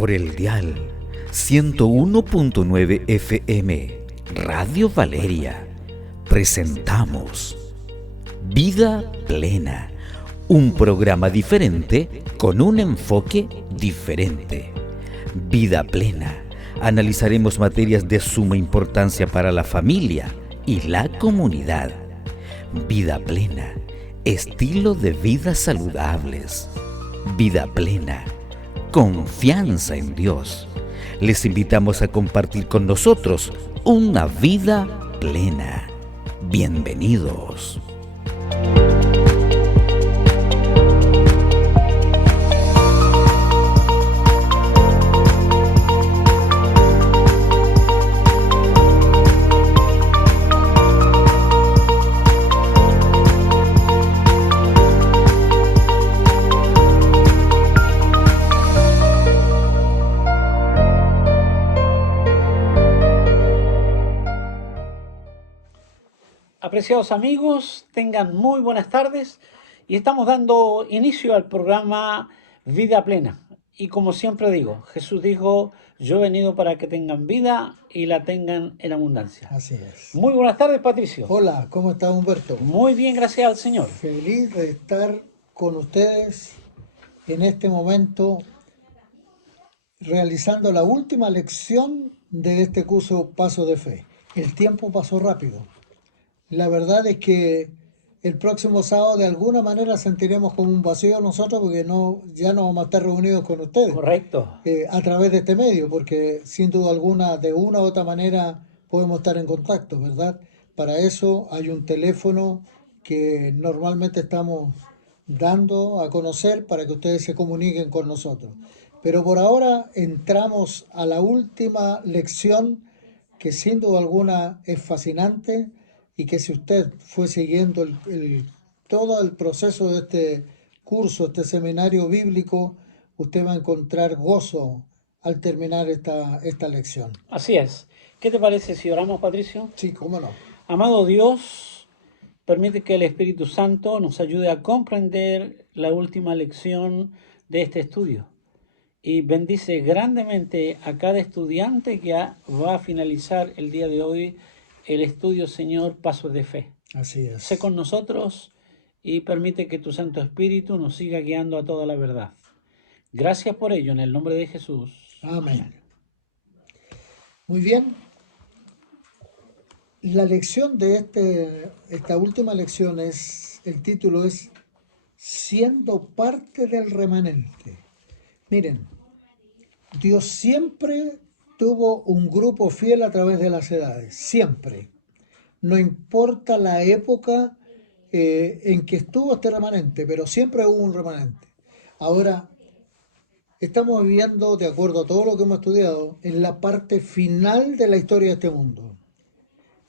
Por el dial 101.9 FM, Radio Valeria, presentamos Vida Plena, un programa diferente con un enfoque diferente. Vida Plena. Analizaremos materias de suma importancia para la familia y la comunidad. Vida Plena. Estilo de vida saludables. Vida Plena. Confianza en Dios. Les invitamos a compartir con nosotros una vida plena. Bienvenidos. Apreciados amigos, tengan muy buenas tardes y estamos dando inicio al programa Vida Plena. Y como siempre digo, Jesús dijo, yo he venido para que tengan vida y la tengan en abundancia. Así es. Muy buenas tardes, Patricio. Hola, ¿cómo está Humberto? Muy bien, gracias al Señor. Feliz de estar con ustedes en este momento realizando la última lección de este curso Paso de Fe. El tiempo pasó rápido. La verdad es que el próximo sábado de alguna manera sentiremos como un vacío nosotros porque ya no vamos a estar reunidos con ustedes. Correcto. A través de este medio, porque sin duda alguna, de una u otra manera, podemos estar en contacto, ¿verdad? Para eso hay un teléfono que normalmente estamos dando a conocer para que ustedes se comuniquen con nosotros. Pero por ahora entramos a la última lección que sin duda alguna es fascinante y que si usted fue siguiendo todo el proceso de este curso, este seminario bíblico, usted va a encontrar gozo al terminar esta lección. Así es. ¿Qué te parece si oramos, Patricio? Sí, cómo no. Amado Dios, permite que el Espíritu Santo nos ayude a comprender la última lección de este estudio. Y bendice grandemente a cada estudiante que va a finalizar el día de hoy el estudio, Señor, Pasos de Fe. Así es. Sé con nosotros y permite que tu Santo Espíritu nos siga guiando a toda la verdad. Gracias por ello, en el nombre de Jesús. Amén. Muy bien. La lección de esta última lección el título es Siendo parte del remanente. Miren, Dios siempre tuvo un grupo fiel a través de las edades, siempre. No importa la época en que estuvo este remanente, pero siempre hubo un remanente. Ahora, estamos viviendo, de acuerdo a todo lo que hemos estudiado, en la parte final de la historia de este mundo.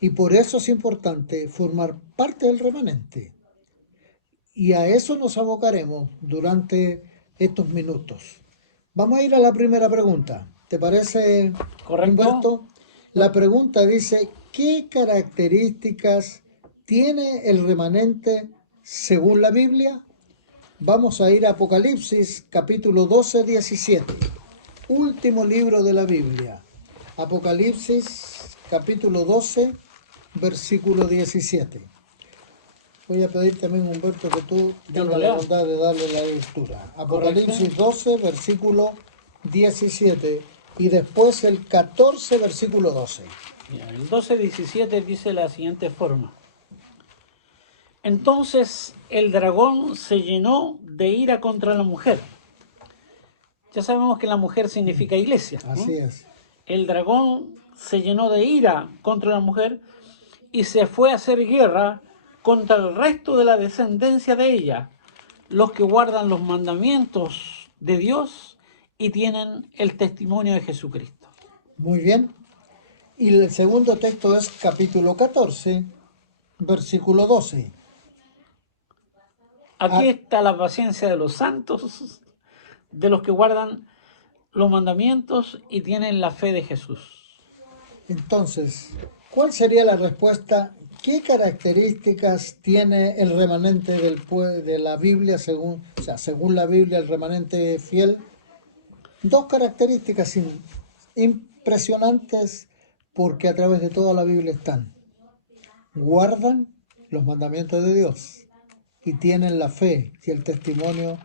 Y por eso es importante formar parte del remanente. Y a eso nos abocaremos durante estos minutos. Vamos a ir a la primera pregunta. ¿Te parece, Correcto. Humberto? La pregunta dice, ¿qué características tiene el remanente según la Biblia? Vamos a ir a Apocalipsis, capítulo 12, 17. Último libro de la Biblia. Apocalipsis, capítulo 12, versículo 17. Voy a pedir también, Humberto, que tú tengas la bondad de darle la lectura. Apocalipsis 12, versículo 17. Y después el 14, versículo 12. El 12:17 dice de la siguiente forma. Entonces el dragón se llenó de ira contra la mujer. Ya sabemos que la mujer significa iglesia, ¿no? Así es. El dragón se llenó de ira contra la mujer y se fue a hacer guerra contra el resto de la descendencia de ella, los que guardan los mandamientos de Dios y tienen el testimonio de Jesucristo. Muy bien. Y el segundo texto es capítulo 14, versículo 12. Aquí está la paciencia de los santos, de los que guardan los mandamientos y tienen la fe de Jesús. Entonces, ¿cuál sería la respuesta? ¿Qué características tiene el remanente de la Biblia según la Biblia, el remanente fiel? dos características impresionantes porque a través de toda la Biblia están. Guardan los mandamientos de Dios y tienen la fe y el testimonio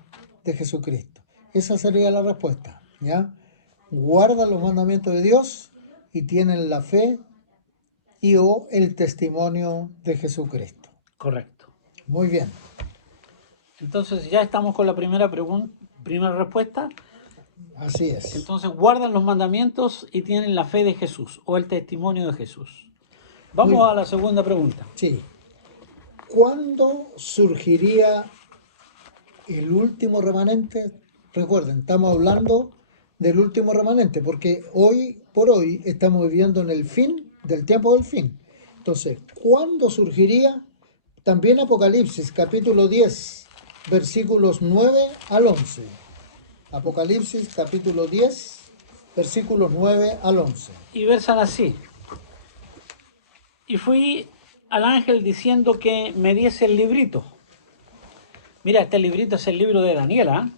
de Jesucristo. Esa sería la respuesta, ¿ya? Guardan los mandamientos de Dios y tienen la fe y o el testimonio de Jesucristo. Correcto. Muy bien. Entonces ya estamos con la primera respuesta. Así es. Entonces guardan los mandamientos y tienen la fe de Jesús o el testimonio de Jesús. Vamos a la segunda pregunta. Sí. ¿Cuándo surgiría el último remanente? Recuerden, estamos hablando del último remanente, porque hoy por hoy estamos viviendo en el fin del tiempo del fin. Entonces, ¿cuándo surgiría? También Apocalipsis, capítulo 10, versículos 9 al 11. Apocalipsis, capítulo 10, versículos 9 al 11. Y versan así. Y fui al ángel diciendo que me diese el librito. Mira, este librito es el libro de Daniel, ¿eh?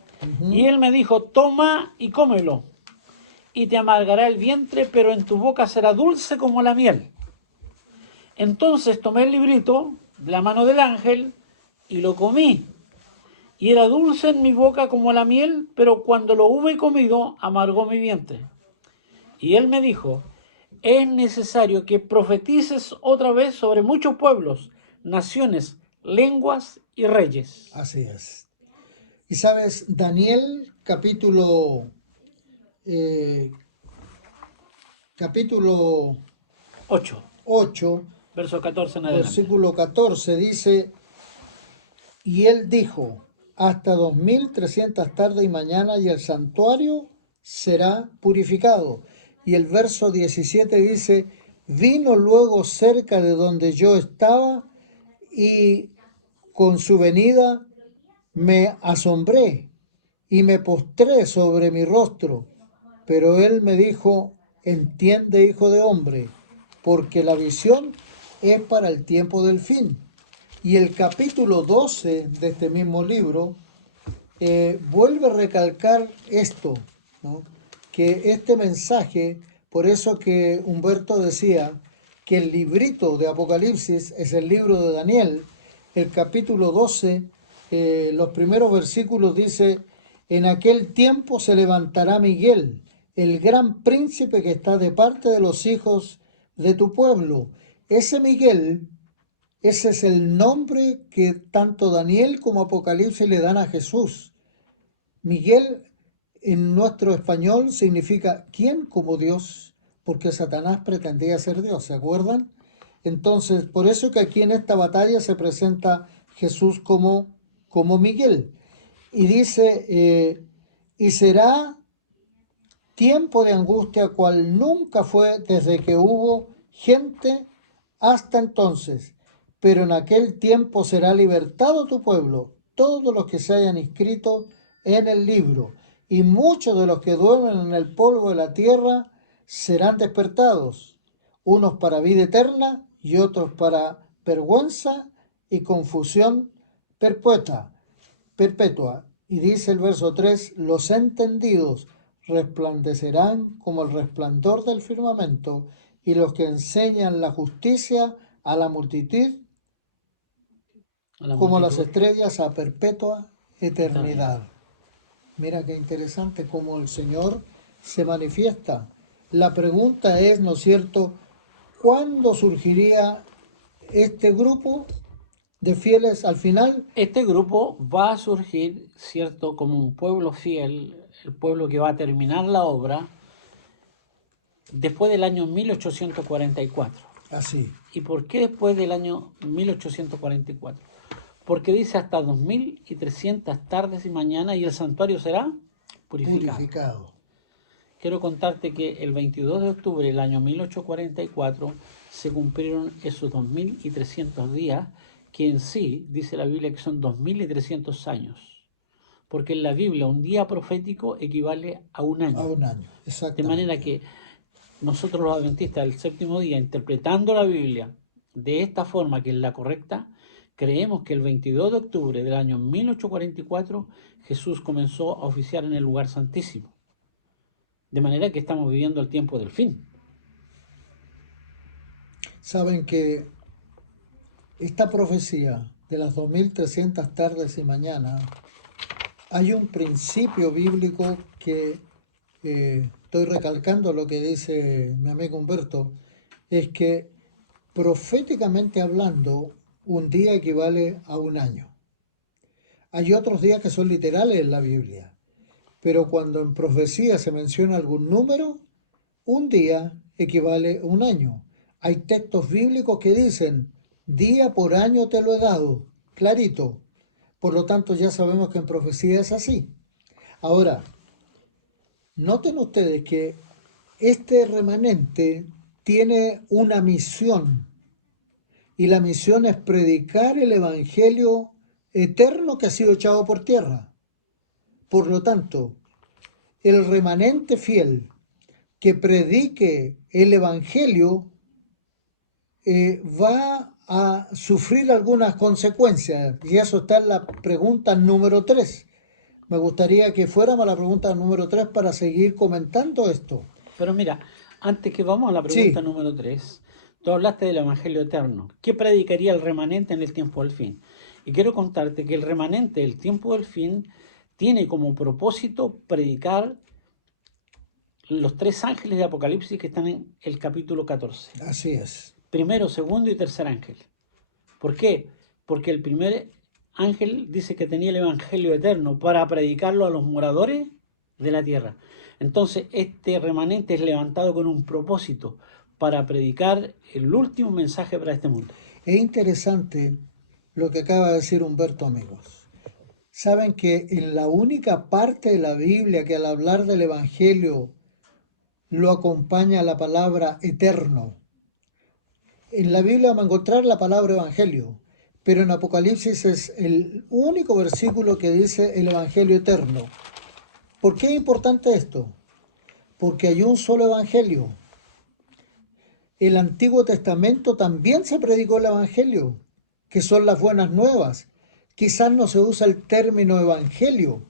Y él me dijo, toma y cómelo, y te amargará el vientre, pero en tu boca será dulce como la miel. Entonces tomé el librito de la mano del ángel y lo comí. Y era dulce en mi boca como la miel, pero cuando lo hube comido, amargó mi vientre. Y él me dijo, es necesario que profetices otra vez sobre muchos pueblos, naciones, lenguas y reyes. Así es. Y sabes, Daniel capítulo 8, verso 14 en adelante. versículo 14 dice, y él dijo, hasta 2300 tarde y mañana y el santuario será purificado. Y el verso 17 dice, vino luego cerca de donde yo estaba y con su venida me asombré y me postré sobre mi rostro. Pero él me dijo, entiende, hijo de hombre, porque la visión es para el tiempo del fin. Y el capítulo 12 de este mismo libro vuelve a recalcar esto, ¿no? Que este mensaje, por eso que Humberto decía que el librito de Apocalipsis es el libro de Daniel, el capítulo 12, los primeros versículos dice, en aquel tiempo se levantará Miguel, el gran príncipe que está de parte de los hijos de tu pueblo. Ese Miguel, ese es el nombre que tanto Daniel como Apocalipsis le dan a Jesús. Miguel en nuestro español significa ¿quién como Dios? Porque Satanás pretendía ser Dios, ¿se acuerdan? Entonces, por eso que aquí en esta batalla se presenta Jesús como Miguel. Y dice, y será tiempo de angustia cual nunca fue desde que hubo gente hasta entonces. Pero en aquel tiempo será libertado tu pueblo, todos los que se hayan inscrito en el libro, y muchos de los que duermen en el polvo de la tierra serán despertados, unos para vida eterna y otros para vergüenza y confusión perpetua. Y dice el verso 3, los entendidos resplandecerán como el resplandor del firmamento, y los que enseñan la justicia a la multitud como las estrellas a perpetua eternidad. Mira qué interesante cómo el Señor se manifiesta. La pregunta es, ¿no es cierto?, ¿cuándo surgiría este grupo de fieles al final? Este grupo va a surgir, ¿cierto?, como un pueblo fiel, el pueblo que va a terminar la obra después del año 1844. Así. ¿Y por qué después del año 1844? Porque dice hasta 2300 tardes y mañanas y el santuario será purificado. Quiero contarte que el 22 de octubre del año 1844 se cumplieron esos 2300 días, que en sí dice la Biblia que son 2300 años. Porque en la Biblia un día profético equivale a un año. A un año, exactamente. De manera que nosotros los adventistas del séptimo día, interpretando la Biblia de esta forma, que es la correcta, creemos que el 22 de octubre del año 1844 Jesús comenzó a oficiar en el lugar santísimo. De manera que estamos viviendo el tiempo del fin. Saben que esta profecía de las 2300 tardes y mañanas, hay un principio bíblico que estoy recalcando lo que dice mi amigo Humberto, es que proféticamente hablando, un día equivale a un año. Hay otros días que son literales en la Biblia, pero cuando en profecía se menciona algún número, un día equivale a un año. Hay textos bíblicos que dicen, día por año te lo he dado, clarito. Por lo tanto, ya sabemos que en profecía es así. Ahora, noten ustedes que este remanente tiene una misión, y la misión es predicar el evangelio eterno que ha sido echado por tierra. Por lo tanto, el remanente fiel que predique el evangelio va a sufrir algunas consecuencias, y eso está en la pregunta número 3. Me gustaría que fuéramos a la pregunta número 3 para seguir comentando esto. Pero mira, antes que vamos a la pregunta Sí, número 3, tú hablaste del Evangelio eterno. ¿Qué predicaría el remanente en el tiempo del fin? Y quiero contarte que el remanente del tiempo del fin tiene como propósito predicar los 3 ángeles de Apocalipsis que están en el capítulo 14. así es. Primero, segundo y tercer ángel. ¿Por qué? Porque el primer ángel dice que tenía el Evangelio eterno para predicarlo a los moradores de la tierra. Entonces, este remanente es levantado con un propósito para predicar el último mensaje para este mundo. Es interesante lo que acaba de decir Humberto, amigos. Saben que en la única parte de la Biblia que al hablar del Evangelio lo acompaña la palabra eterno. En la Biblia vamos a encontrar la palabra evangelio, pero en Apocalipsis es el único versículo que dice el evangelio eterno. ¿Por qué es importante esto? Porque hay un solo evangelio. El Antiguo Testamento también se predicó el evangelio, que son las buenas nuevas. Quizás no se usa el término evangelio.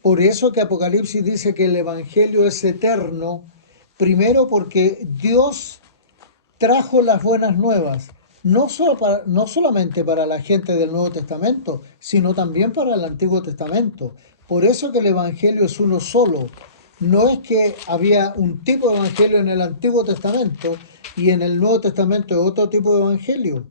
Por eso que Apocalipsis dice que el evangelio es eterno, primero porque Dios trajo las buenas nuevas, no solamente para la gente del Nuevo Testamento, sino también para el Antiguo Testamento. Por eso que el Evangelio es uno solo. No es que había un tipo de Evangelio en el Antiguo Testamento y en el Nuevo Testamento otro tipo de Evangelio.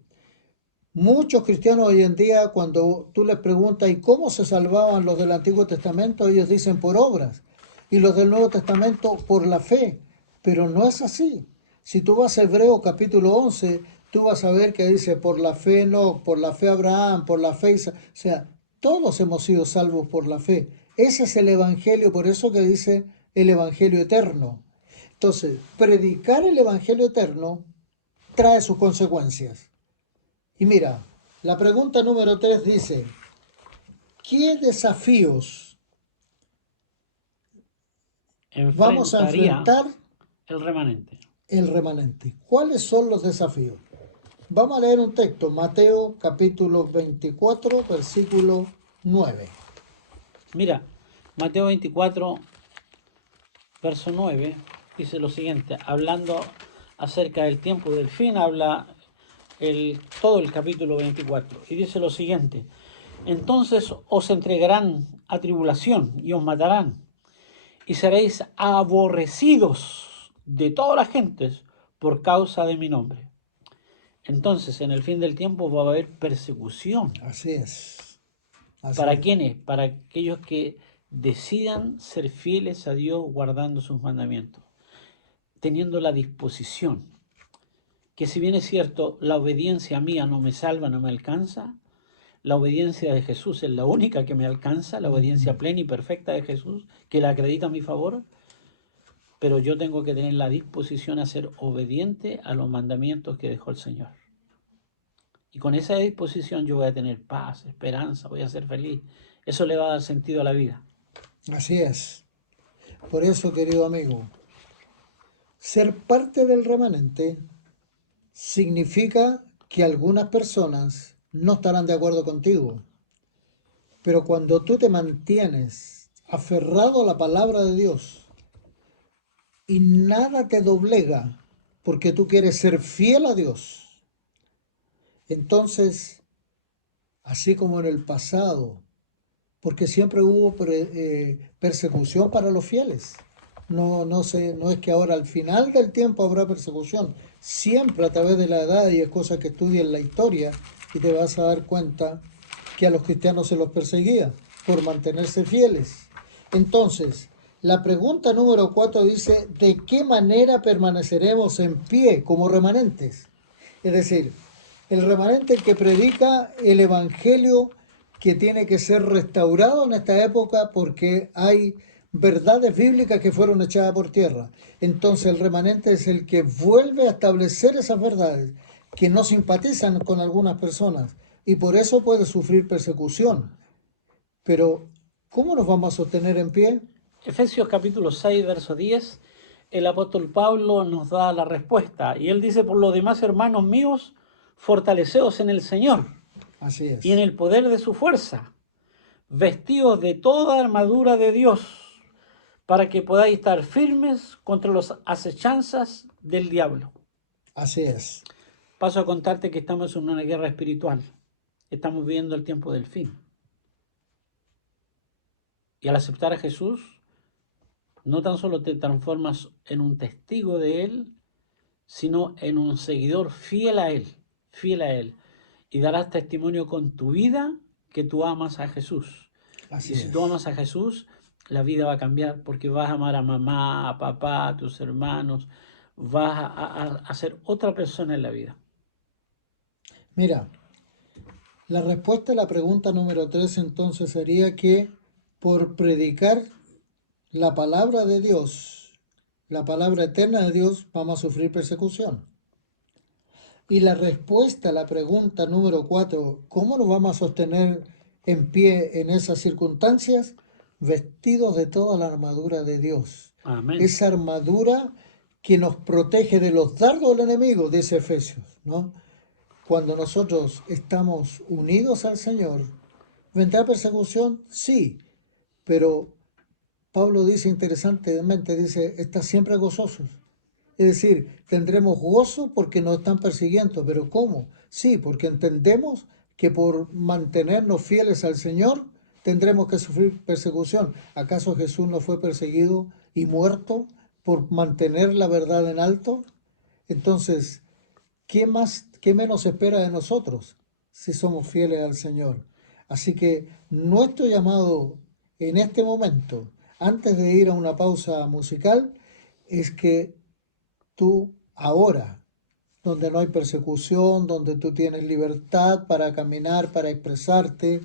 Muchos cristianos hoy en día, cuando tú les preguntas ¿y cómo se salvaban los del Antiguo Testamento? Ellos dicen por obras, y los del Nuevo Testamento por la fe, pero no es así. Si tú vas a Hebreos capítulo 11, tú vas a ver que dice por la fe no, por la fe Abraham, por la fe Isaac. O sea, todos hemos sido salvos por la fe. Ese es el Evangelio, por eso que dice el Evangelio eterno. Entonces, predicar el Evangelio eterno trae sus consecuencias. Y mira, la pregunta número 3 dice, ¿qué desafíos vamos a Enfrentaría enfrentar el remanente. el remanente? ¿Cuáles son los desafíos? Vamos a leer un texto, Mateo capítulo 24, versículo 9. Mira, Mateo 24, verso 9, dice lo siguiente, hablando acerca del tiempo del fin, habla todo el capítulo 24, y dice lo siguiente, entonces os entregarán a tribulación y os matarán, y seréis aborrecidos de todas las gentes por causa de mi nombre. Entonces, en el fin del tiempo va a haber persecución. Así es. Así ¿Para es. quiénes? Para aquellos que decidan ser fieles a Dios guardando sus mandamientos, teniendo la disposición. Que si bien es cierto, la obediencia mía no me salva, no me alcanza, la obediencia de Jesús es la única que me alcanza, la obediencia plena y perfecta de Jesús, que la acredita a mi favor, pero yo tengo que tener la disposición a ser obediente a los mandamientos que dejó el Señor. Y con esa disposición yo voy a tener paz, esperanza, voy a ser feliz. Eso le va a dar sentido a la vida. Así es. Por eso, querido amigo, ser parte del remanente significa que algunas personas no estarán de acuerdo contigo. Pero cuando tú te mantienes aferrado a la palabra de Dios, y nada te doblega porque tú quieres ser fiel a Dios. Entonces, así como en el pasado, porque siempre hubo persecución para los fieles. No es que ahora al final del tiempo habrá persecución. Siempre a través de la edad, y es cosa que estudias la historia y te vas a dar cuenta que a los cristianos se los perseguía por mantenerse fieles. Entonces, la pregunta número 4 dice, ¿de qué manera permaneceremos en pie como remanentes? Es decir, el remanente que predica el evangelio que tiene que ser restaurado en esta época porque hay verdades bíblicas que fueron echadas por tierra. Entonces el remanente es el que vuelve a establecer esas verdades que no simpatizan con algunas personas y por eso puede sufrir persecución. Pero, ¿cómo nos vamos a sostener en pie? Efesios capítulo 6, verso 10, el apóstol Pablo nos da la respuesta. Y él dice, por lo demás, hermanos míos, fortaleceos en el Señor Así es. y en el poder de su fuerza, vestidos de toda armadura de Dios, para que podáis estar firmes contra las acechanzas del diablo. Así es. Paso a contarte que estamos en una guerra espiritual. Estamos viviendo el tiempo del fin. Y al aceptar a Jesús, no tan solo te transformas en un testigo de Él, sino en un seguidor fiel a Él, fiel a Él. Y darás testimonio con tu vida que tú amas a Jesús. Así Y si es. tú amas a Jesús, la vida va a cambiar porque vas a amar a mamá, a papá, a tus hermanos, vas a ser otra persona en la vida. Mira, la respuesta a la pregunta número 3 entonces sería que por predicar la palabra de Dios, la palabra eterna de Dios, vamos a sufrir persecución. Y la respuesta a la pregunta número 4, ¿cómo nos vamos a sostener en pie en esas circunstancias? Vestidos de toda la armadura de Dios. Amén. Esa armadura que nos protege de los dardos del enemigo, dice Efesios, ¿no? Cuando nosotros estamos unidos al Señor, ¿vendrá persecución? Sí, pero Pablo dice interesantemente, dice, está siempre gozosos. Es decir, tendremos gozo porque nos están persiguiendo, pero ¿cómo? Sí, porque entendemos que por mantenernos fieles al Señor tendremos que sufrir persecución. ¿Acaso Jesús no fue perseguido y muerto por mantener la verdad en alto? Entonces, ¿qué más, qué menos espera de nosotros si somos fieles al Señor? Así que nuestro llamado en este momento, antes de ir a una pausa musical, es que tú ahora, donde no hay persecución, donde tú tienes libertad para caminar, para expresarte,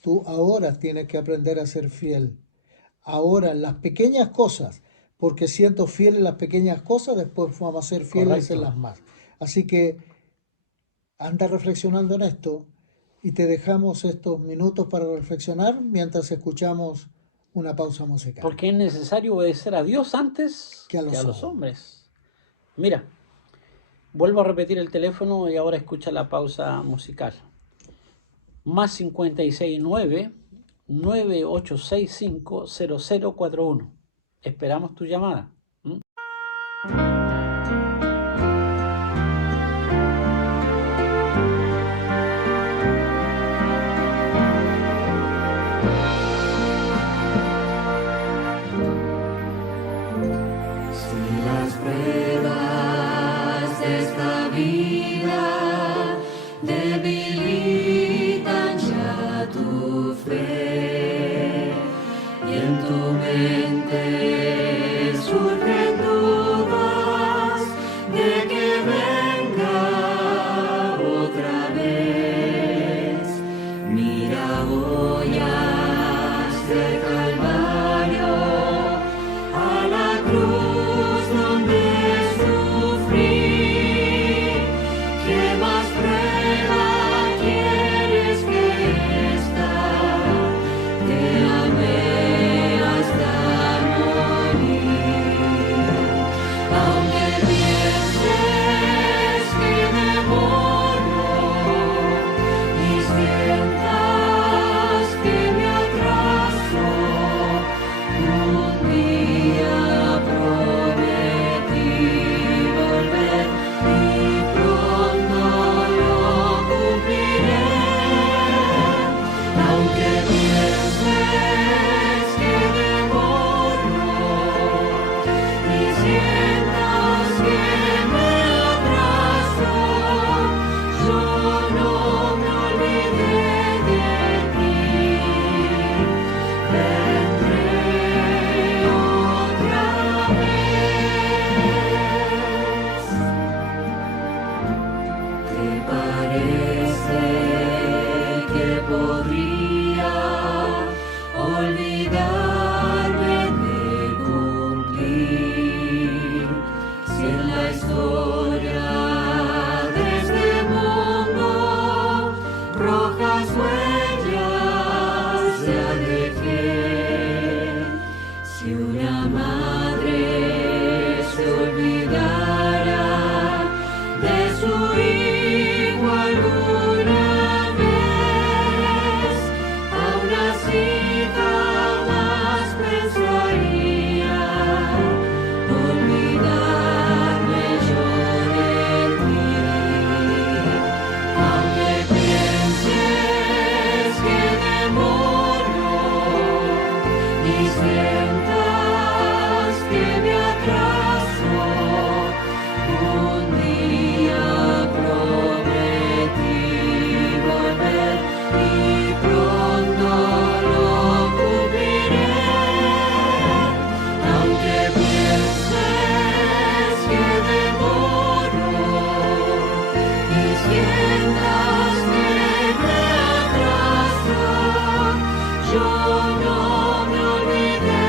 tú ahora tienes que aprender a ser fiel. Ahora en las pequeñas cosas, porque siendo fiel en las pequeñas cosas, después vamos a ser fieles en Correcto. las más. Así que anda reflexionando en esto y te dejamos estos minutos para reflexionar mientras escuchamos una pausa musical. Porque es necesario obedecer a Dios antes Que a los que a los hombres. hombres. Mira, vuelvo a repetir el teléfono y ahora escucha la pausa musical. Más 569 9865 0041. Esperamos tu llamada. ¿Mm? Si las pruebas de esta vida debilitan ya tu fe y en tu mente surgen dudas, sientas que me atraso, un día prometí volver y pronto lo cumpliré. Aunque pienses que demoro y sientas que me atraso, yo no me olvidé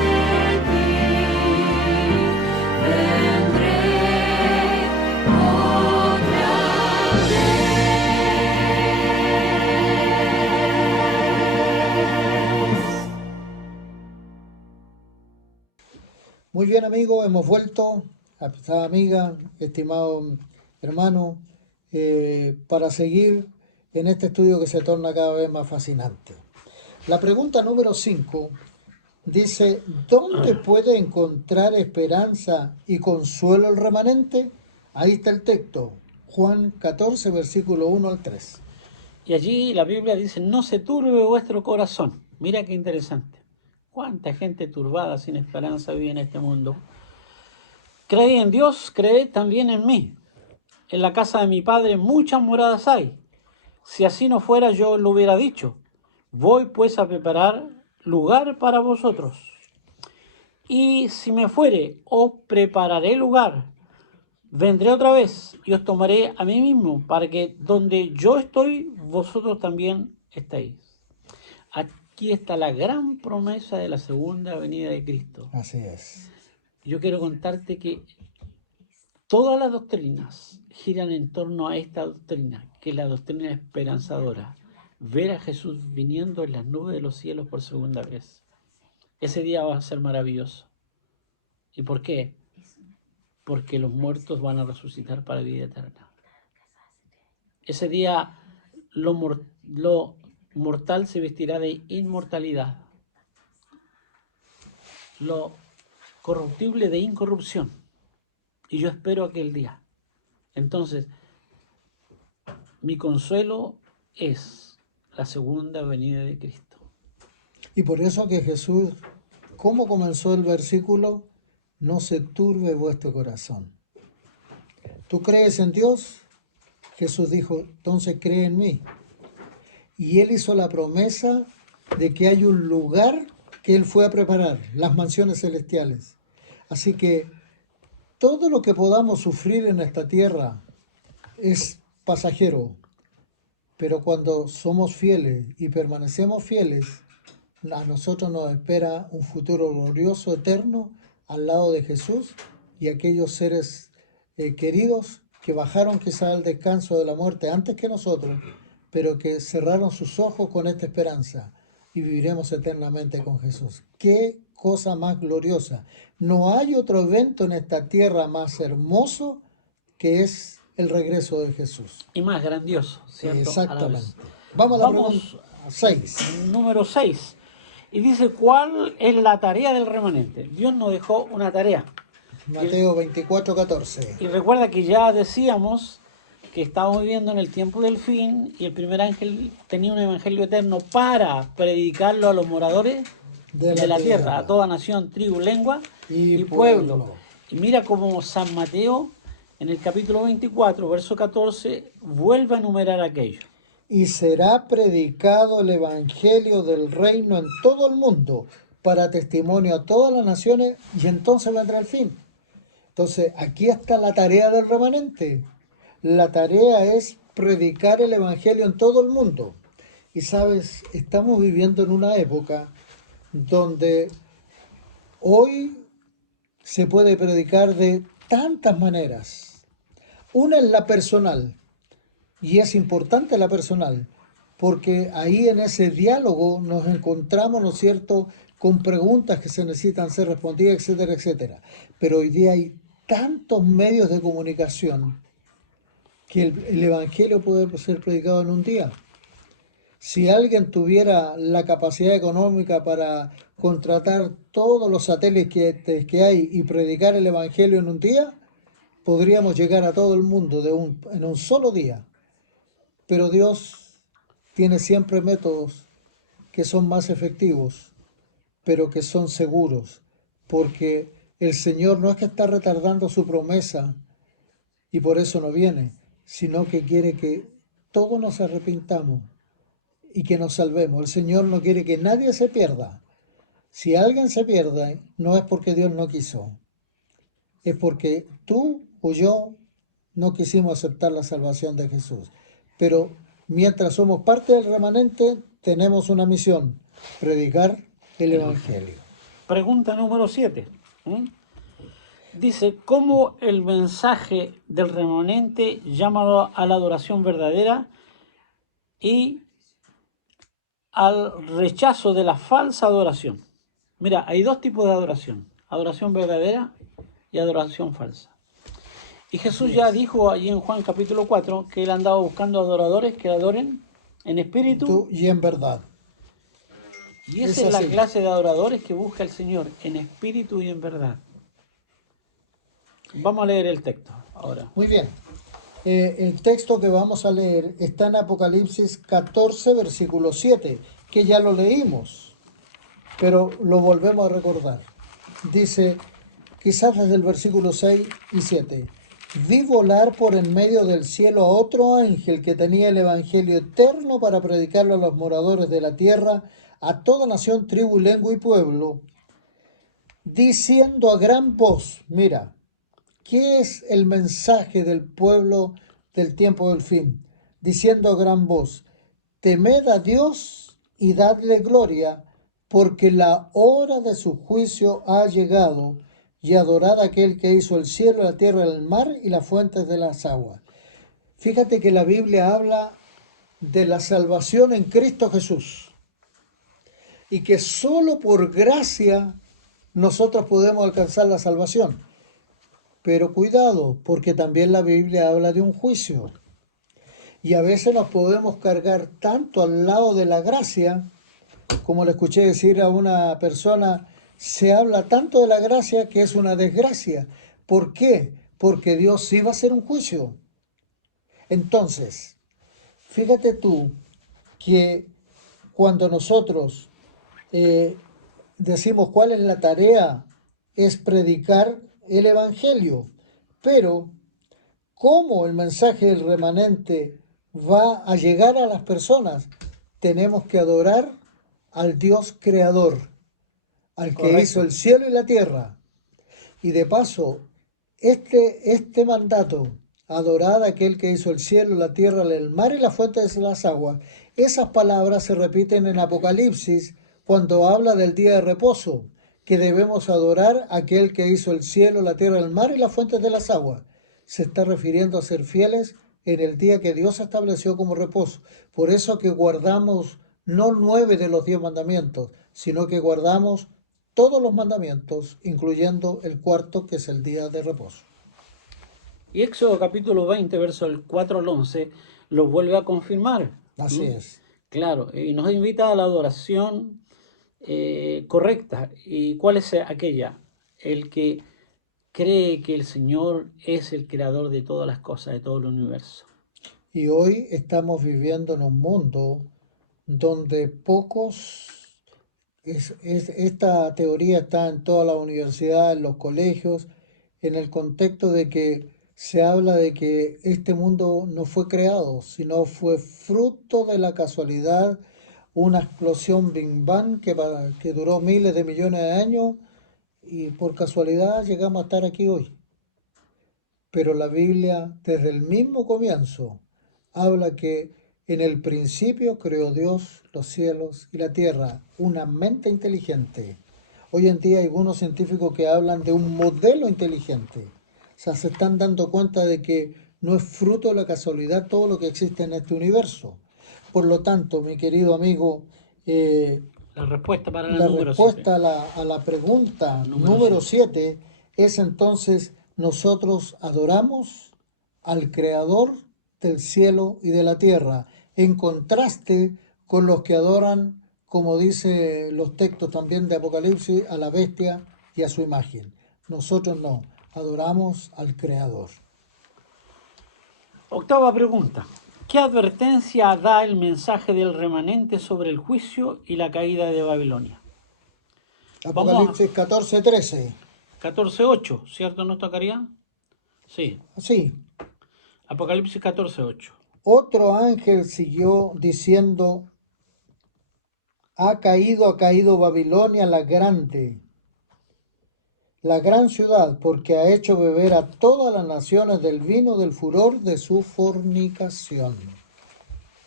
de ti. Vendré otra vez. Muy bien, amigos, hemos vuelto, apreciada amiga, estimado hermano, para seguir en este estudio que se torna cada vez más fascinante. La pregunta número 5 dice, ¿dónde puede encontrar esperanza y consuelo el remanente? Ahí está el texto, Juan 14, versículo 1 al 3. Y allí la Biblia dice, no se turbe vuestro corazón. Mira qué interesante. Cuánta gente turbada, sin esperanza, vive en este mundo. Creed en Dios, creed también en mí. En la casa de mi Padre muchas moradas hay. Si así no fuera, yo lo hubiera dicho. Voy pues a preparar lugar para vosotros. Y si me fuere, os prepararé lugar. Vendré otra vez y os tomaré a mí mismo, para que donde yo estoy, vosotros también estéis. Aquí está la gran promesa de la segunda venida de Cristo. Así es. Yo quiero contarte que todas las doctrinas giran en torno a esta doctrina, que es la doctrina esperanzadora. Ver a Jesús viniendo en las nubes de los cielos por segunda vez. Ese día va a ser maravilloso. ¿Y por qué? Porque los muertos van a resucitar para vida eterna. Ese día lo mortal se vestirá de inmortalidad. Lo corruptible de incorrupción. Y yo espero aquel día. Entonces, mi consuelo es la segunda venida de Cristo. Y por eso que Jesús, ¿cómo comenzó el versículo? No se turbe vuestro corazón. ¿Tú crees en Dios? Jesús dijo, entonces cree en mí. Y Él hizo la promesa de que hay un lugar que Él fue a preparar, las mansiones celestiales. Así que todo lo que podamos sufrir en esta tierra es pasajero. Pero cuando somos fieles y permanecemos fieles, a nosotros nos espera un futuro glorioso, eterno, al lado de Jesús y aquellos seres queridos que bajaron quizá al descanso de la muerte antes que nosotros, pero que cerraron sus ojos con esta esperanza y viviremos eternamente con Jesús. ¡Qué cosa más gloriosa! No hay otro evento en esta tierra más hermoso que es el regreso de Jesús. Y más grandioso, ¿cierto? Exactamente. Vamos a la pregunta 6. Número 6. Y dice, ¿cuál es la tarea del remanente? Dios nos dejó una tarea. Mateo 24, 14. Y recuerda que ya decíamos que estábamos viviendo en el tiempo del fin y el primer ángel tenía un evangelio eterno para predicarlo a los moradores de la tierra, a toda nación, tribu, lengua y pueblo. Y mira cómo San Mateo, en el capítulo 24, verso 14, vuelve a enumerar aquello. Y será predicado el evangelio del reino en todo el mundo para testimonio a todas las naciones y entonces vendrá el fin. Entonces, aquí está la tarea del remanente. La tarea es predicar el evangelio en todo el mundo. Y sabes, estamos viviendo en una época donde hoy se puede predicar de tantas maneras. Una es la personal. Y es importante la personal, porque ahí en ese diálogo nos encontramos, ¿no es cierto?, con preguntas que se necesitan ser respondidas, etcétera, etcétera. Pero hoy día hay tantos medios de comunicación que el Evangelio puede ser predicado en un día. Si alguien tuviera la capacidad económica para contratar todos los satélites que hay y predicar el Evangelio en un día, podríamos llegar a todo el mundo en un solo día. Pero Dios tiene siempre métodos que son más efectivos. pero que son seguros, porque el Señor no es que está retardando su promesa y por eso no viene, sino que quiere que todos nos arrepintamos y que nos salvemos. El Señor no quiere que nadie se pierda. Si alguien se pierde, no es porque Dios no quiso, es porque tú o yo no quisimos aceptar la salvación de Jesús. Pero mientras somos parte del remanente, tenemos una misión: predicar el Evangelio. Pregunta número 7. Dice, ¿cómo el mensaje del remanente llama a la adoración verdadera y al rechazo de la falsa adoración? Mira, hay dos tipos de adoración: adoración verdadera y adoración falsa. Y Jesús ya dijo allí en Juan capítulo 4 que él andaba buscando adoradores que adoren en espíritu. Tú y en verdad. Y Es esa es la así. clase de adoradores que busca el Señor, en espíritu y en verdad. Vamos a leer el texto ahora. Muy bien. El texto que vamos a leer está en Apocalipsis 14, versículo 7, que ya lo leímos, pero lo volvemos a recordar. Dice, quizás desde el versículo 6 y 7, vi volar por en medio del cielo a otro ángel que tenía el evangelio eterno para predicarlo a los moradores de la tierra, a toda nación, tribu, lengua y pueblo, diciendo a gran voz, mira, ¿qué es el mensaje del pueblo del tiempo del fin? Diciendo a gran voz, temed a Dios y dadle gloria, porque la hora de su juicio ha llegado, y adorad a aquel que hizo el cielo, la tierra, el mar y las fuentes de las aguas. Fíjate que la Biblia habla de la salvación en Cristo Jesús, y que solo por gracia nosotros podemos alcanzar la salvación. Pero cuidado, porque también la Biblia habla de un juicio. Y a veces nos podemos cargar tanto al lado de la gracia, como le escuché decir a una persona, se habla tanto de la gracia que es una desgracia. ¿Por qué? Porque Dios sí va a hacer un juicio. Entonces, fíjate tú que cuando nosotros decimos cuál es la tarea, es predicar el Evangelio. Pero, ¿cómo el mensaje del remanente va a llegar a las personas? Tenemos que adorar al Dios creador, al que Correcto. hizo el cielo y la tierra. Y de paso, este mandato, adorad a aquel que hizo el cielo, la tierra, el mar y las fuentes de las aguas, esas palabras se repiten en Apocalipsis cuando habla del día de reposo, que debemos adorar a aquel que hizo el cielo, la tierra, el mar y las fuentes de las aguas. Se está refiriendo a ser fieles en el día que Dios estableció como reposo. Por eso que guardamos no 9 de los 10 mandamientos, sino que guardamos todos los mandamientos, incluyendo el cuarto, que es el día de reposo. Y Éxodo capítulo 20, verso del 4 al 11, lo vuelve a confirmar. Así es. Claro, y nos invita a la adoración correcta. ¿Y cuál es aquella? El que cree que el Señor es el creador de todas las cosas, de todo el universo. Y hoy estamos viviendo en un mundo donde esta teoría está en todas las universidades, en los colegios, en el contexto de que se habla de que este mundo no fue creado, sino fue fruto de la casualidad, una explosión Big Bang que duró miles de millones de años y por casualidad llegamos a estar aquí hoy. Pero la Biblia, desde el mismo comienzo, habla que en el principio creó Dios los cielos y la tierra, una mente inteligente. Hoy en día hay algunos científicos que hablan de un modelo inteligente. O sea, se están dando cuenta de que no es fruto de la casualidad todo lo que existe en este universo. Por lo tanto, mi querido amigo, La respuesta para la la número respuesta 7. a la pregunta Número número 7 es entonces, nosotros adoramos al Creador del cielo y de la tierra, en contraste con los que adoran, como dice los textos también de Apocalipsis, a la bestia y a su imagen. Nosotros no, adoramos al Creador. Octava pregunta. ¿Qué advertencia da el mensaje del remanente sobre el juicio y la caída de Babilonia? Apocalipsis 14:13. 14:8, ¿cierto? ¿Nos tocaría? Sí, Sí. Apocalipsis 14:8. Otro ángel siguió diciendo, ha caído Babilonia la gran ciudad, porque ha hecho beber a todas las naciones del vino del furor de su fornicación.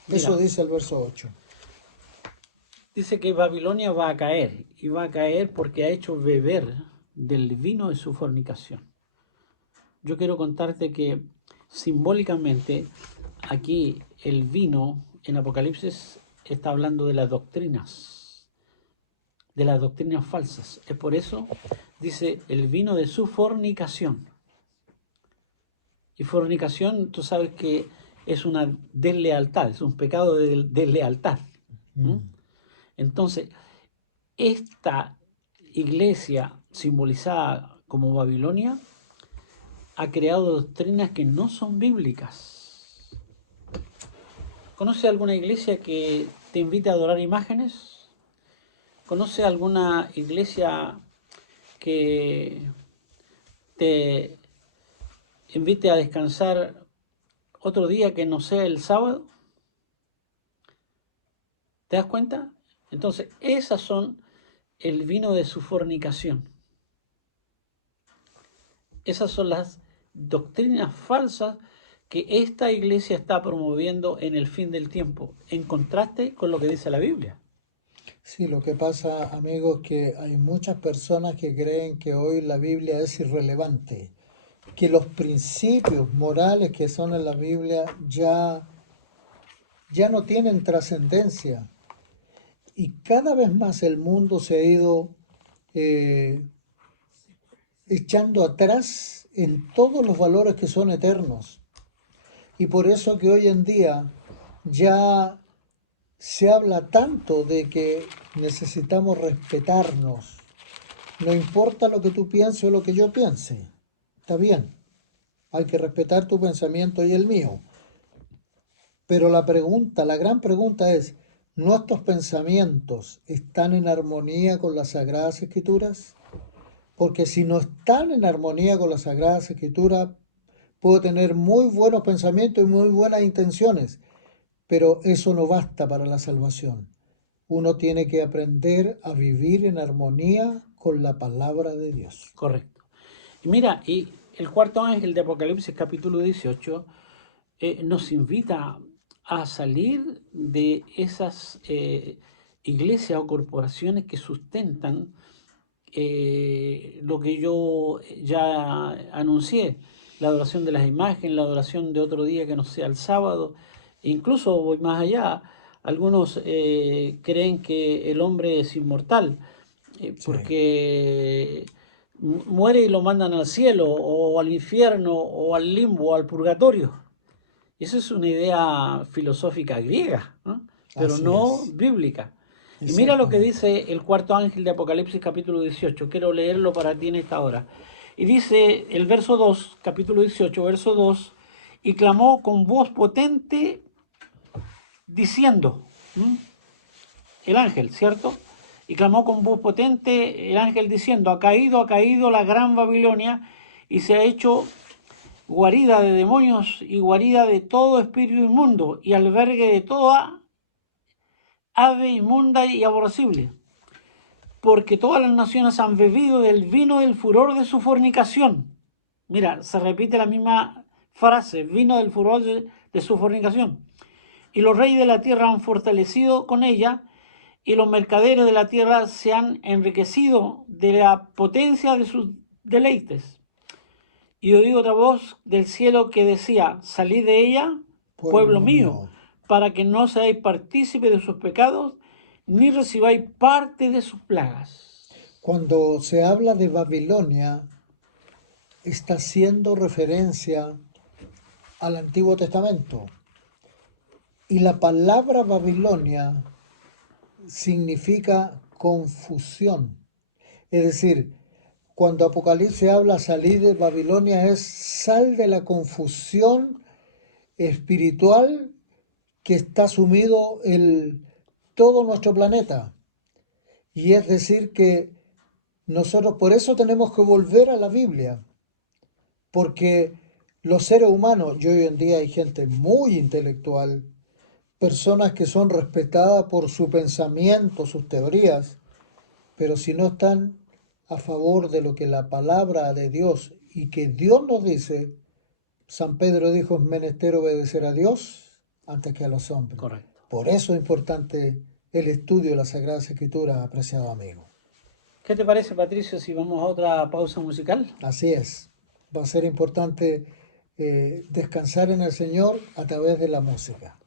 Eso Mira, dice el verso 8. dice que Babilonia va a caer, y va a caer porque ha hecho beber del vino de su fornicación. Yo quiero contarte que simbólicamente aquí el vino en Apocalipsis está hablando de las doctrinas falsas. Es por eso, dice, el vino de su fornicación. Y fornicación, tú sabes que es una deslealtad, es un pecado de deslealtad. ¿Mm? Entonces, esta iglesia simbolizada como Babilonia ha creado doctrinas que no son bíblicas. ¿Conoce alguna iglesia que te invite a adorar imágenes? ¿Conoce alguna iglesia que te invite a descansar otro día que no sea el sábado? ¿Te das cuenta? Entonces, esas son el vino de su fornicación. Esas son las doctrinas falsas que esta iglesia está promoviendo en el fin del tiempo, en contraste con lo que dice la Biblia. Sí, lo que pasa, amigos, que hay muchas personas que creen que hoy la Biblia es irrelevante, que los principios morales que son en la Biblia ya no tienen trascendencia. Y cada vez más el mundo se ha ido echando atrás en todos los valores que son eternos. Y por eso que hoy en día ya se habla tanto de que necesitamos respetarnos. No importa lo que tú pienses o lo que yo piense. Está bien. Hay que respetar tu pensamiento y el mío. Pero la gran pregunta es, ¿nuestros pensamientos están en armonía con las Sagradas Escrituras? Porque si no están en armonía con las Sagradas Escrituras, puedo tener muy buenos pensamientos y muy buenas intenciones, pero eso no basta para la salvación. Uno tiene que aprender a vivir en armonía con la palabra de Dios. Correcto. Y mira, y el cuarto ángel de Apocalipsis capítulo 18 nos invita a salir de esas iglesias o corporaciones que sustentan lo que yo ya anuncié, la adoración de las imágenes, la adoración de otro día que no sea el sábado. E incluso voy más allá, algunos creen que el hombre es inmortal, porque muere y lo mandan al cielo, o al infierno, o al limbo, o al purgatorio. Eso es una idea filosófica griega, ¿no? Pero Así no es. bíblica. Y mira lo que Exactamente. dice el cuarto ángel de Apocalipsis capítulo 18. Quiero leerlo para ti en esta hora. Y dice el verso 2, capítulo 18, verso 2, y clamó con voz potente diciendo, el ángel, ¿cierto? Y clamó con voz potente el ángel diciendo, ha caído la gran Babilonia y se ha hecho guarida de demonios y guarida de todo espíritu inmundo y albergue de toda ave inmunda y aborrecible. Porque todas las naciones han bebido del vino del furor de su fornicación. Mira, se repite la misma frase, vino del furor de su fornicación. Y los reyes de la tierra han fortalecido con ella, y los mercaderes de la tierra se han enriquecido de la potencia de sus deleites. Y oí otra voz del cielo que decía, salid de ella, pueblo mío, para que no seáis partícipe de sus pecados, ni recibáis parte de sus plagas. Cuando se habla de Babilonia, está haciendo referencia al Antiguo Testamento. Y la palabra Babilonia significa confusión. Es decir, cuando Apocalipsis habla salir de Babilonia es sal de la confusión espiritual que está sumido todo nuestro planeta. Y es decir que Nosotros por eso tenemos que volver a la Biblia, porque los seres humanos, y hoy en día hay gente muy intelectual, personas que son respetadas por su pensamiento, sus teorías, pero si no están a favor de lo que la palabra de Dios y que Dios nos dice, San Pedro dijo, es menester obedecer a Dios antes que a los hombres. Correcto. Por eso es importante el estudio de la Sagrada Escritura, apreciado amigo. ¿Qué te parece, Patricio, si vamos a otra pausa musical? Así es. Va a ser importante descansar en el Señor a través de la música.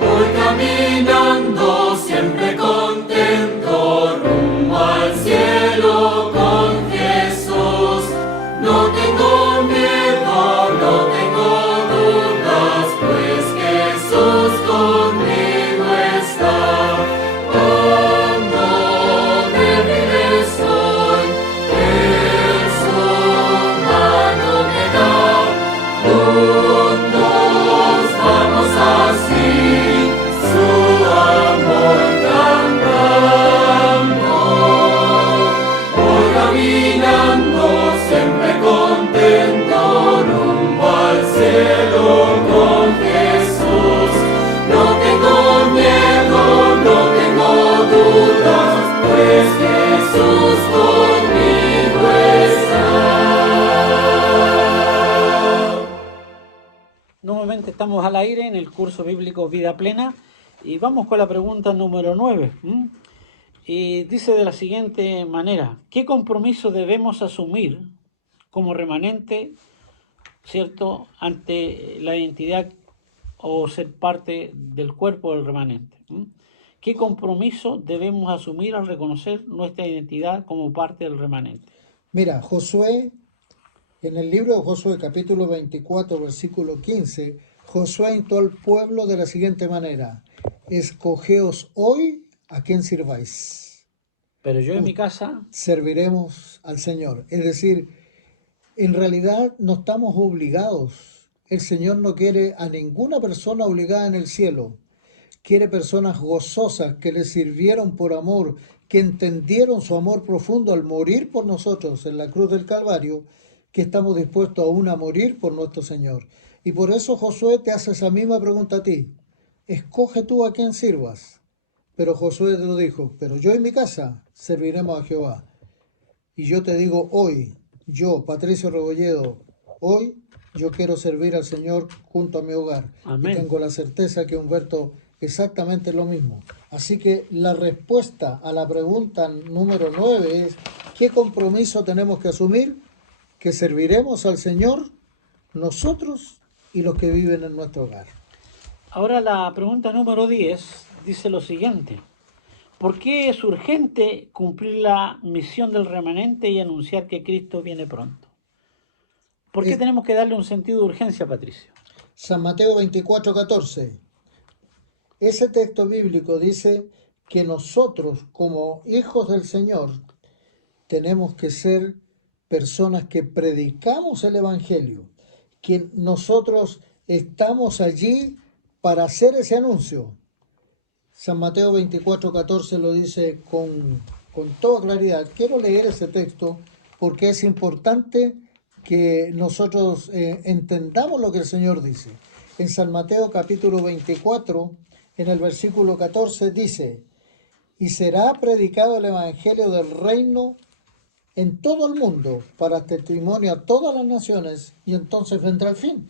Voy caminando siempre contento rumbo al cielo con Jesús. No tengo miedo, no tengo dudas, pues Jesús conmigo está. Cuando débil estoy, Él su mano me da. Juntos vamos así, su amor cantando. Voy caminando siempre contento rumbo al cielo con Jesús. No tengo miedo, no tengo dudas, pues Jesús conmigo está. Nuevamente estamos al aire en el curso bíblico Vida Plena y vamos con la pregunta número 9. Y dice de la siguiente manera: ¿qué compromiso debemos asumir como remanente, cierto, ante la identidad o ser parte del cuerpo del remanente? ¿Qué compromiso debemos asumir al reconocer nuestra identidad como parte del remanente? Mira, Josué, en el libro de Josué, capítulo 24, versículo 15, Josué instó al pueblo de la siguiente manera: escogeos hoy a quién sirváis. Pero yo en mi casa, Serviremos al Señor. Es decir, en realidad no estamos obligados. El Señor no quiere a ninguna persona obligada en el cielo. Quiere personas gozosas que le sirvieron por amor, que entendieron su amor profundo al morir por nosotros en la cruz del Calvario, que estamos dispuestos aún a morir por nuestro Señor. Y por eso Josué te hace esa misma pregunta a ti: escoge tú a quién sirvas. Pero Josué te lo dijo: pero yo y mi casa serviremos a Jehová. Y yo te digo hoy, yo, Patricio Rebolledo, hoy yo quiero servir al Señor junto a mi hogar. Amén. Y tengo la certeza que Humberto exactamente lo mismo. Así que la respuesta a la pregunta número 9 es: ¿qué compromiso tenemos que asumir? Que serviremos al Señor nosotros y los que viven en nuestro hogar. ahora la pregunta número 10 dice lo siguiente: ¿por qué es urgente cumplir la misión del remanente y anunciar que Cristo viene pronto? ¿Por qué tenemos que darle un sentido de urgencia, Patricio? San Mateo 24, 14. Ese texto bíblico dice que nosotros, como hijos del Señor, tenemos que ser personas que predicamos el Evangelio, que nosotros estamos allí para hacer ese anuncio. San Mateo 24, 14 lo dice con toda claridad. Quiero leer ese texto porque es importante que nosotros entendamos lo que el Señor dice. En San Mateo capítulo 24, en el versículo 14 dice: y será predicado el Evangelio del reino en todo el mundo para testimonio a todas las naciones, y entonces vendrá el fin.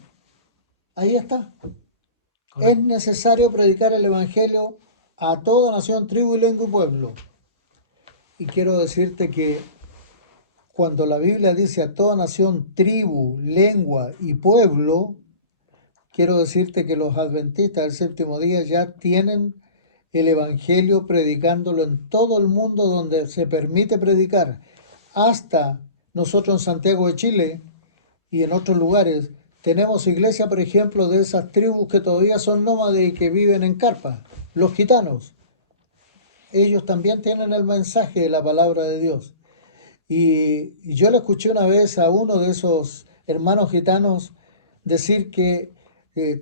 Ahí está. Es necesario predicar el Evangelio a toda nación, tribu, y lengua y pueblo. Y quiero decirte que cuando la Biblia dice a toda nación, tribu, lengua y pueblo, quiero decirte que los adventistas del séptimo día ya tienen el Evangelio predicándolo en todo el mundo donde se permite predicar. Hasta nosotros en Santiago de Chile y en otros lugares tenemos iglesia, por ejemplo, de esas tribus que todavía son nómades y que viven en carpa, los gitanos. Ellos también tienen el mensaje de la palabra de Dios. Y yo le escuché una vez a uno de esos hermanos gitanos decir que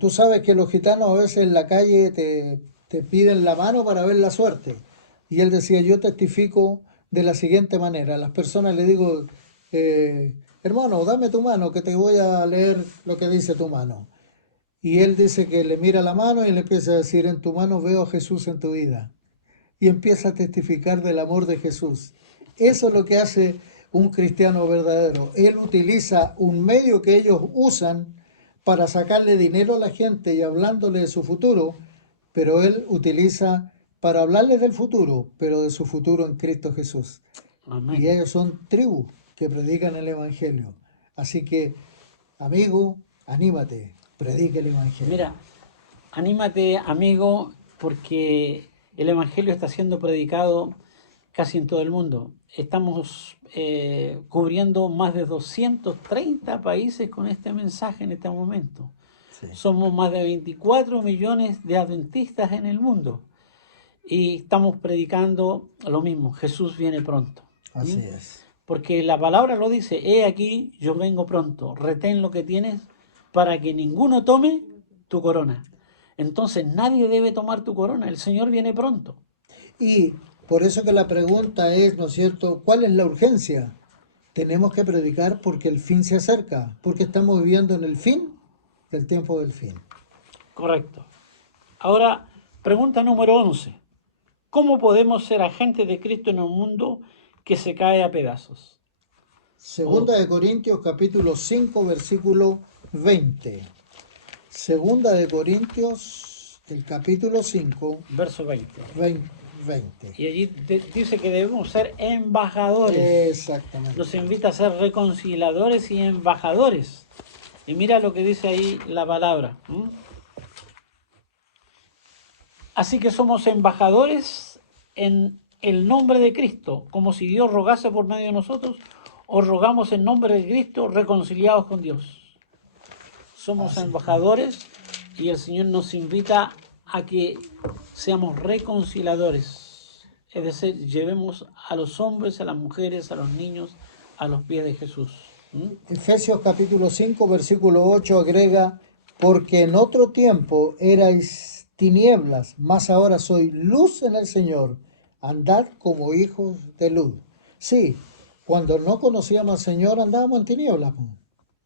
tú sabes que los gitanos a veces en la calle te piden la mano para ver la suerte. Y él decía, yo testifico de la siguiente manera. A las personas le digo, hermano, dame tu mano que te voy a leer lo que dice tu mano. Y él dice que le mira la mano y le empieza a decir, en tu mano veo a Jesús en tu vida. Y empieza a testificar del amor de Jesús. Eso es lo que hace un cristiano verdadero. Él utiliza un medio que ellos usan para sacarle dinero a la gente y hablándole de su futuro, pero él utiliza para hablarles del futuro, pero de su futuro en Cristo Jesús. Amén. Y ellos son tribus que predican el Evangelio. Así que, amigo, anímate, predica el Evangelio. Mira, anímate, amigo, porque el Evangelio está siendo predicado casi en todo el mundo. Estamos cubriendo más de 230 países con este mensaje en este momento. Sí. Somos más de 24 millones de adventistas en el mundo y estamos predicando lo mismo, Jesús viene pronto. Así es. Porque la palabra lo dice, he aquí, yo vengo pronto, retén lo que tienes para que ninguno tome tu corona. Entonces nadie debe tomar tu corona, el Señor viene pronto. Y por eso que la pregunta es, ¿no es cierto?, ¿cuál es la urgencia? Tenemos que predicar porque el fin se acerca, porque estamos viviendo en el fin del tiempo del fin. Correcto. Ahora, pregunta número 11. ¿Cómo podemos ser agentes de Cristo en un mundo que se cae a pedazos? Segunda de Corintios capítulo 5 versículo 20. Segunda de Corintios, el capítulo 5, Verso 20. 20. Y allí dice que debemos ser embajadores. Exactamente. Nos invita a ser reconciliadores y embajadores. Y mira lo que dice ahí la palabra. Así que somos embajadores en el nombre de Cristo, como si Dios rogase por medio de nosotros, o rogamos en nombre de Cristo reconciliados con Dios. Somos embajadores y el Señor nos invita a que seamos reconciliadores. Es decir, llevemos a los hombres, a las mujeres, a los niños, a los pies de Jesús. Efesios capítulo 5 versículo 8 agrega, porque en otro tiempo erais tinieblas, mas ahora soy luz en el Señor, andad como hijos de luz. Sí, cuando no conocíamos al Señor andábamos en tinieblas,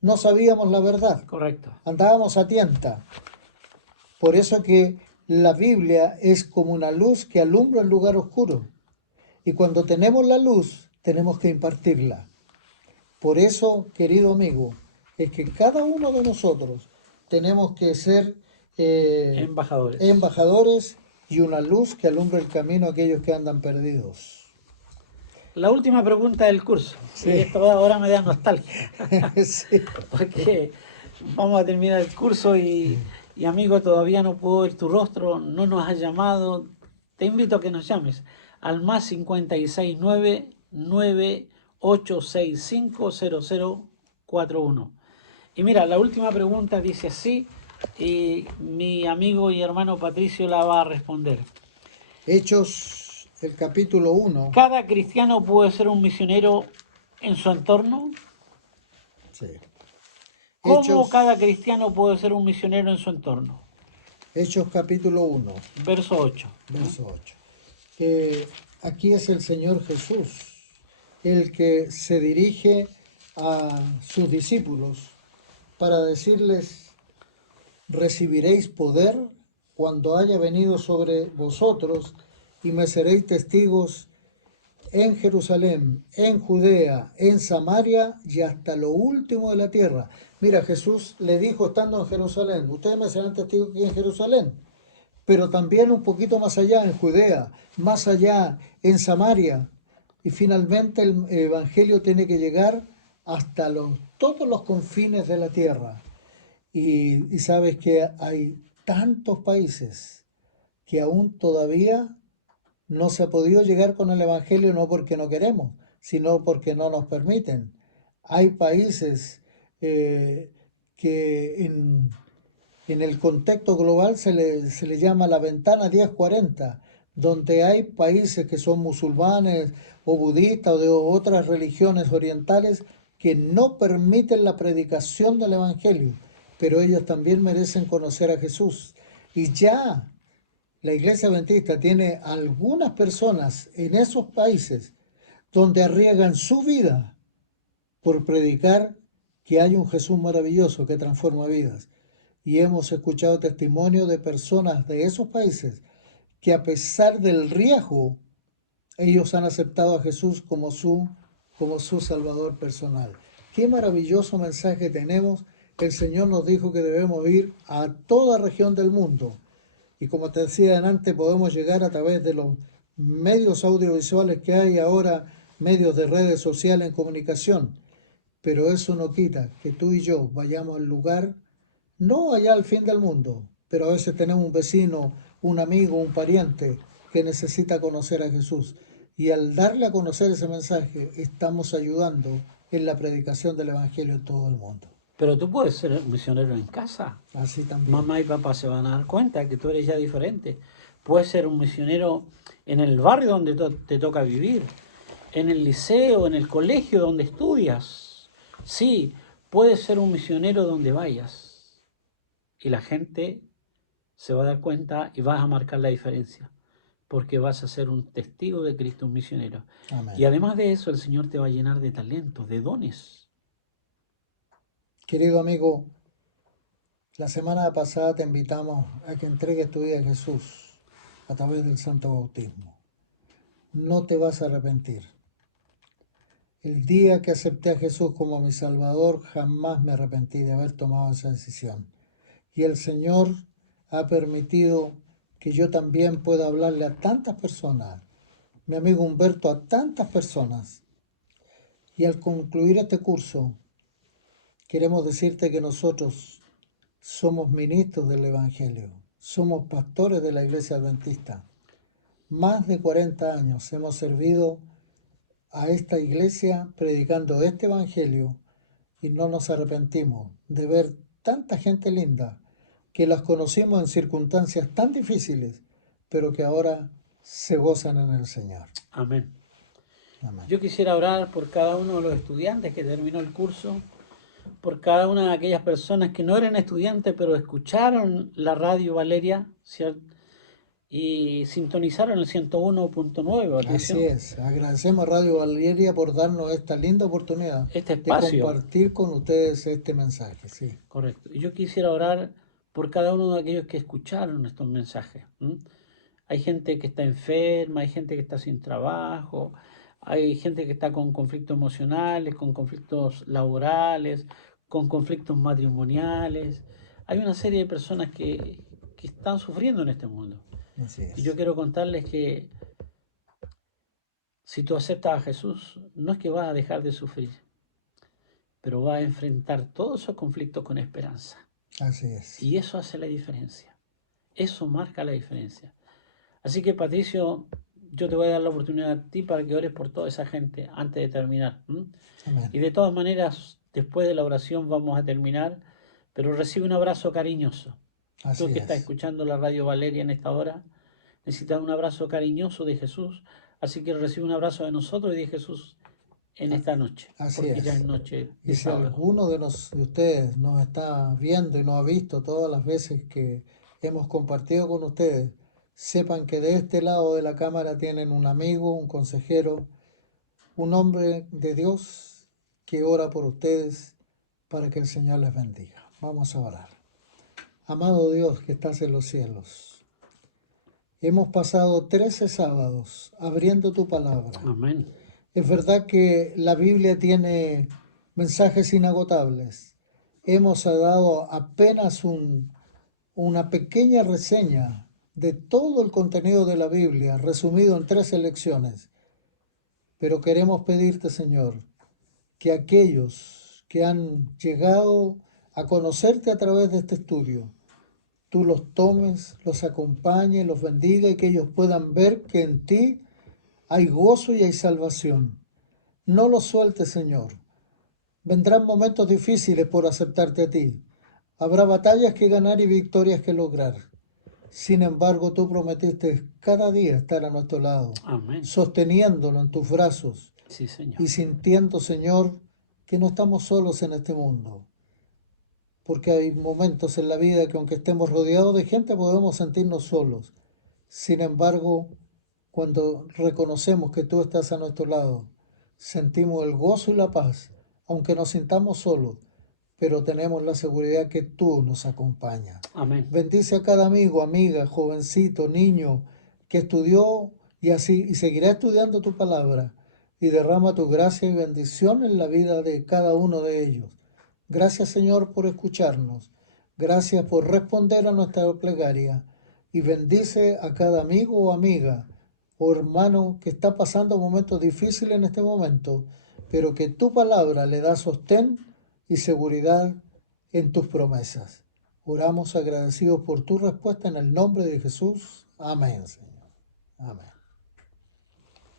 no sabíamos la verdad, Correcto. andábamos a tienta. Por eso que la Biblia es como una luz que alumbra el lugar oscuro. Y cuando tenemos la luz, tenemos que impartirla. Por eso, querido amigo, es que cada uno de nosotros tenemos que ser embajadores y una luz que alumbra el camino a aquellos que andan perdidos. La última pregunta del curso. Sí. Y esto ahora me da nostalgia. Sí. Porque vamos a terminar el curso y amigo, todavía no puedo ver tu rostro, no nos has llamado. Te invito a que nos llames al más 569-9865-0041. Y mira, la última pregunta dice así, y mi amigo y hermano Patricio la va a responder. Hechos, el capítulo 1. ¿Cada cristiano puede ser un misionero en su entorno? Sí. ¿Cómo cada cristiano puede ser un misionero en su entorno? Hechos capítulo 1, Verso 8. verso 8. Aquí es el Señor Jesús, el que se dirige a sus discípulos para decirles, recibiréis poder cuando haya venido sobre vosotros y me seréis testigos en Jerusalén, en Judea, en Samaria y hasta lo último de la tierra. Mira, Jesús le dijo estando en Jerusalén, ustedes me serán testigos aquí en Jerusalén, pero también un poquito más allá en Judea, más allá en Samaria. Y finalmente el Evangelio tiene que llegar hasta todos los confines de la tierra. Y sabes que hay tantos países que aún todavía no se ha podido llegar con el Evangelio, no porque no queremos, sino porque no nos permiten. Hay países que en el contexto global se le llama la ventana 1040, donde hay países que son musulmanes o budistas o de otras religiones orientales que no permiten la predicación del Evangelio, pero ellos también merecen conocer a Jesús. Y ya la Iglesia Adventista tiene algunas personas en esos países donde arriesgan su vida por predicar que hay un Jesús maravilloso que transforma vidas. Y hemos escuchado testimonios de personas de esos países que a pesar del riesgo, ellos han aceptado a Jesús como su Salvador personal. Qué maravilloso mensaje tenemos. El Señor nos dijo que debemos ir a toda región del mundo. Y como te decía antes, podemos llegar a través de los medios audiovisuales que hay ahora, medios de redes sociales en comunicación. Pero eso no quita que tú y yo vayamos al lugar, no allá al fin del mundo, pero a veces tenemos un vecino, un amigo, un pariente que necesita conocer a Jesús. Y al darle a conocer ese mensaje, estamos ayudando en la predicación del Evangelio en todo el mundo. Pero tú puedes ser un misionero en casa. Así también. Mamá y papá se van a dar cuenta que tú eres ya diferente. Puedes ser un misionero en el barrio donde te toca vivir, en el liceo, en el colegio donde estudias. Sí, puedes ser un misionero donde vayas. Y la gente se va a dar cuenta y vas a marcar la diferencia. Porque vas a ser un testigo de Cristo, un misionero. Amén. Y además de eso, el Señor te va a llenar de talentos, de dones. Querido amigo, la semana pasada te invitamos a que entregues tu vida a Jesús a través del Santo Bautismo. No te vas a arrepentir. El día que acepté a Jesús como mi Salvador, jamás me arrepentí de haber tomado esa decisión. Y el Señor ha permitido que yo también pueda hablarle a tantas personas, mi amigo Humberto, a tantas personas. Y al concluir este curso, queremos decirte que nosotros somos ministros del Evangelio, somos pastores de la Iglesia Adventista. Más de 40 años hemos servido a esta iglesia predicando este Evangelio y no nos arrepentimos de ver tanta gente linda que las conocimos en circunstancias tan difíciles, pero que ahora se gozan en el Señor. Amén. Amén. Yo quisiera orar por cada uno de los estudiantes que terminó el curso, por cada una de aquellas personas que no eran estudiantes, pero escucharon la radio Valeria, ¿cierto? Y sintonizaron el 101.9. Patricio. Así es. Agradecemos a Radio Valeria por darnos esta linda oportunidad Este de espacio. compartir con ustedes este mensaje. Sí. Correcto. Y yo quisiera orar por cada uno de aquellos que escucharon estos mensajes. Hay gente que está enferma, hay gente que está sin trabajo, hay gente que está con conflictos emocionales, con conflictos laborales, con conflictos matrimoniales. Hay una serie de personas que están sufriendo en este mundo. Así es. Y yo quiero contarles que si tú aceptas a Jesús, no es que vas a dejar de sufrir, pero vas a enfrentar todos esos conflictos con esperanza. Así es. Y eso hace la diferencia. Eso marca la diferencia. Así que, Patricio, yo te voy a dar la oportunidad a ti para que ores por toda esa gente antes de terminar. Amén. Y de todas maneras, después de la oración vamos a terminar, pero recibe un abrazo cariñoso. Así Tú que es. estás escuchando la radio Valeria en esta hora, necesitas un abrazo cariñoso de Jesús, así que recibe un abrazo de nosotros y de Jesús en esta noche, Así porque es. ya es noche de Y si sábado. alguno de ustedes nos está viendo y nos ha visto todas las veces que hemos compartido con ustedes, sepan que de este lado de la cámara tienen un amigo, un consejero, un hombre de Dios que ora por ustedes para que el Señor les bendiga. Vamos a orar. Amado Dios que estás en los cielos, hemos pasado 13 sábados abriendo tu palabra. Amén. Es verdad que la Biblia tiene mensajes inagotables. Hemos dado apenas una pequeña reseña de todo el contenido de la Biblia, resumido en 3 lecciones. Pero queremos pedirte, Señor, que aquellos que han llegado a conocerte a través de este estudio, tú los tomes, los acompañes, los bendiga y que ellos puedan ver que en ti hay gozo y hay salvación. No los sueltes, Señor. Vendrán momentos difíciles por aceptarte a ti. Habrá batallas que ganar y victorias que lograr. Sin embargo, tú prometiste cada día estar a nuestro lado, Amén. sosteniéndolo en tus brazos Sí, Señor. y sintiendo, Señor, que no estamos solos en este mundo. Porque hay momentos en la vida que aunque estemos rodeados de gente podemos sentirnos solos. Sin embargo, cuando reconocemos que tú estás a nuestro lado, sentimos el gozo y la paz, aunque nos sintamos solos, pero tenemos la seguridad que tú nos acompañas. Amén. Bendice a cada amigo, amiga, jovencito, niño que estudió y seguirá estudiando tu palabra, y derrama tu gracia y bendición en la vida de cada uno de ellos. Gracias, Señor, por escucharnos. Gracias por responder a nuestra plegaria. Y bendice a cada amigo o amiga o hermano que está pasando momentos difíciles en este momento, pero que tu palabra le da sostén y seguridad en tus promesas. Oramos agradecidos por tu respuesta en el nombre de Jesús. Amén, Señor. Amén.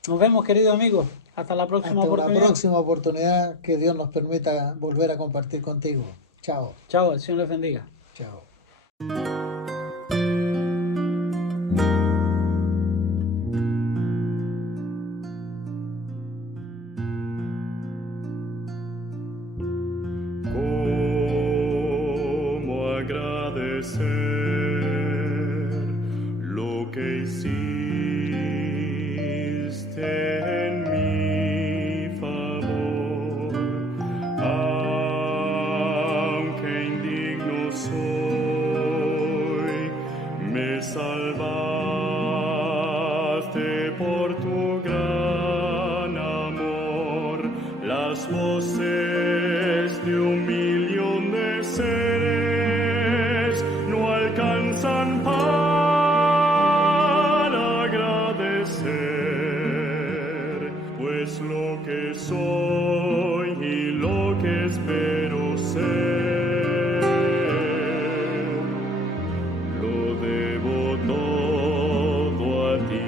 Nos vemos, querido amigo. Hasta la próxima oportunidad. Hasta la próxima oportunidad que Dios nos permita volver a compartir contigo. Chao. Chao, el Señor les bendiga. Chao. ¿Cómo agradecer lo que hiciste en mi favor? Aunque indigno soy, me salvaste por tu gran amor. Las voces de un millón de seres no alcanzan para agradecer, pues lo que soy y lo que espero ser, lo debo todo a ti.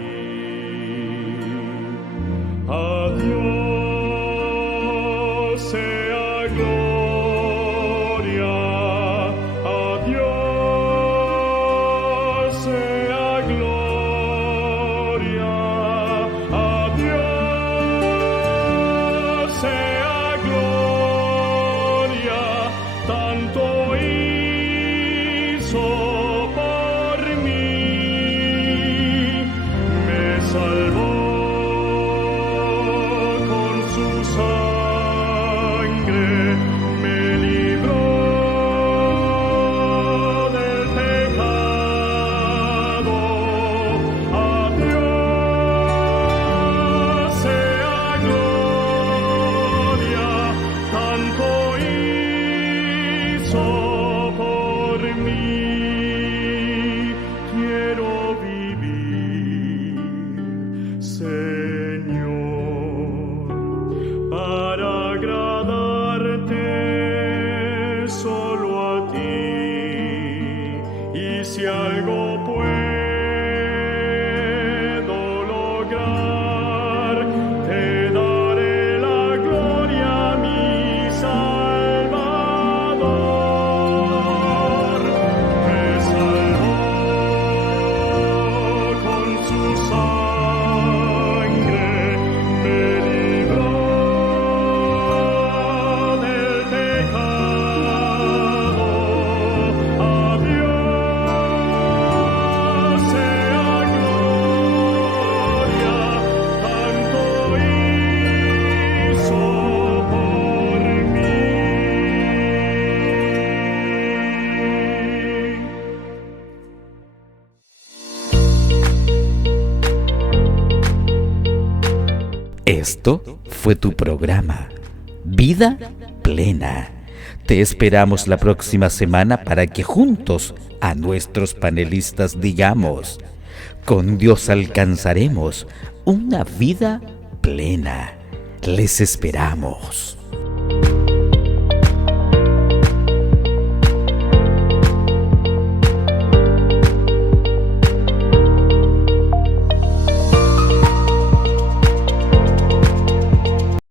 A Dios sea gloria, a Dios sea gloria, a Dios sea gloria, tanto hizo por mí, me salvó con su sangre, me libró del pecado. A Dios sea gloria, tanto hizo por mí. Quiero vivir, Señor, para agradarte solo a ti. Y si algo puedo lograr, te daré la gloria, mi Salvador. Me salvó con su sangre, me libró del pecado. A Dios sea gloria, tanto hizo por mí. Esto fue tu programa, Vida Plena. Te esperamos la próxima semana para que juntos a nuestros panelistas digamos, con Dios alcanzaremos una vida plena. Les esperamos.